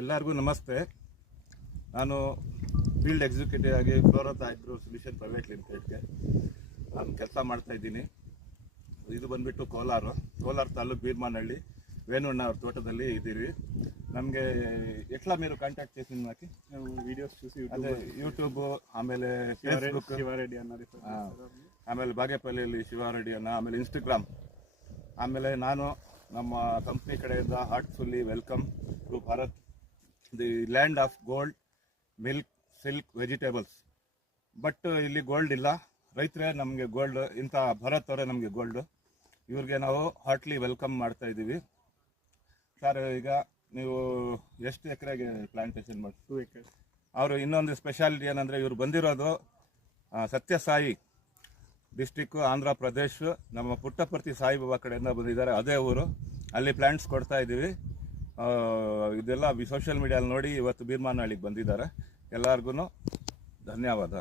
ಎಲ್ಲರಿಗೂ ನಮಸ್ತೆ. ನಾನು ಫೀಲ್ಡ್ ಎಕ್ಸಿಕ್ಯೂಟಿವ್ ಆಗಿ ಫ್ಲೋರತಾ ಆಗ್ರೋ ಸೊಲ್ಯೂಷನ್ ಪ್ರೈವೇಟ್ ಲಿಮಿಟೆಡ್ಗೆ ನಾನು ಕೆಲಸ ಮಾಡ್ತಾ ಇದ್ದೀನಿ. ಇದು ಬಂದ್ಬಿಟ್ಟು ಕೋಲಾರ ತಾಲೂಕು ಬೀರ್ಮಾನಹಳ್ಳಿ ವೇಣುಣ್ಣ ಅವ್ರ ತೋಟದಲ್ಲಿ ಇದ್ದೀವಿ. ನಮಗೆ ఎట్లా మీరు కాంటాక్ట్ చేసింది నాకు? వీడియోస్ చూసి అదే యూట్యూబ్, ఆಮೇಲೆ ఫేస్బుక్ శివారెడ్డి అన్నారు, ಆಮೇಲೆ ಬಾಗೇಪಲ್ಲಿಯಲ್ಲಿ ಶಿವಾರೆಡ್ಡಿ ಅನ್ನ, ಆಮೇಲೆ ಇನ್ಸ್ಟಾಗ್ರಾಮ್, ಆಮೇಲೆ ನಾನು ನಮ್ಮ ಕಂಪ್ನಿ ಕಡೆಯಿಂದ heartfully welcome to Bharat, the land of gold, milk, silk, vegetables. But ಇಲ್ಲಿ ಗೋಲ್ಡ್ ಇಲ್ಲ, ರೈತರೇ ನಮಗೆ ಗೋಲ್ಡ್, ಇಂಥ ಭರತ್ ಅವರೇ ನಮಗೆ ಗೋಲ್ಡ್. ಇವ್ರಿಗೆ ನಾವು ಹಾರ್ಟ್ಲಿ ವೆಲ್ಕಮ್ ಮಾಡ್ತಾ ಇದ್ದೀವಿ. ಸರ್, ಈಗ ನೀವು ಎಷ್ಟು ಎಕರೆಗೆ ಪ್ಲಾಂಟೇಶನ್ ಮಾಡಿ? 2 acres. ಅವರು ಇನ್ನೊಂದು ಸ್ಪೆಷಾಲಿಟಿ ಏನಂದರೆ, ಇವರು ಬಂದಿರೋದು ಸತ್ಯಸಾಯಿ ಡಿಸ್ಟಿಕ್ಕು, ಆಂಧ್ರ ಪ್ರದೇಶ್. ನಮ್ಮ ಪುಟ್ಟಪರ್ತಿ ಸಾಯಿಬಾಬಾ ಕಡೆಯಿಂದ ಬಂದಿದ್ದಾರೆ, ಅದೇ ಊರು. ಅಲ್ಲಿ ಪ್ಲಾಂಟ್ಸ್ ಕೊಡ್ತಾ ಇದ್ದೀವಿ. ಇದೆಲ್ಲ ಸೋಷಿಯಲ್ ಮೀಡಿಯಲ್ಲಿ ನೋಡಿ ಇವತ್ತು ಬೀರ್ಮಾನಹಳ್ಳಿಗೆ ಬಂದಿದ್ದಾರೆ. ಎಲ್ಲರಿಗೂ ಧನ್ಯವಾದ.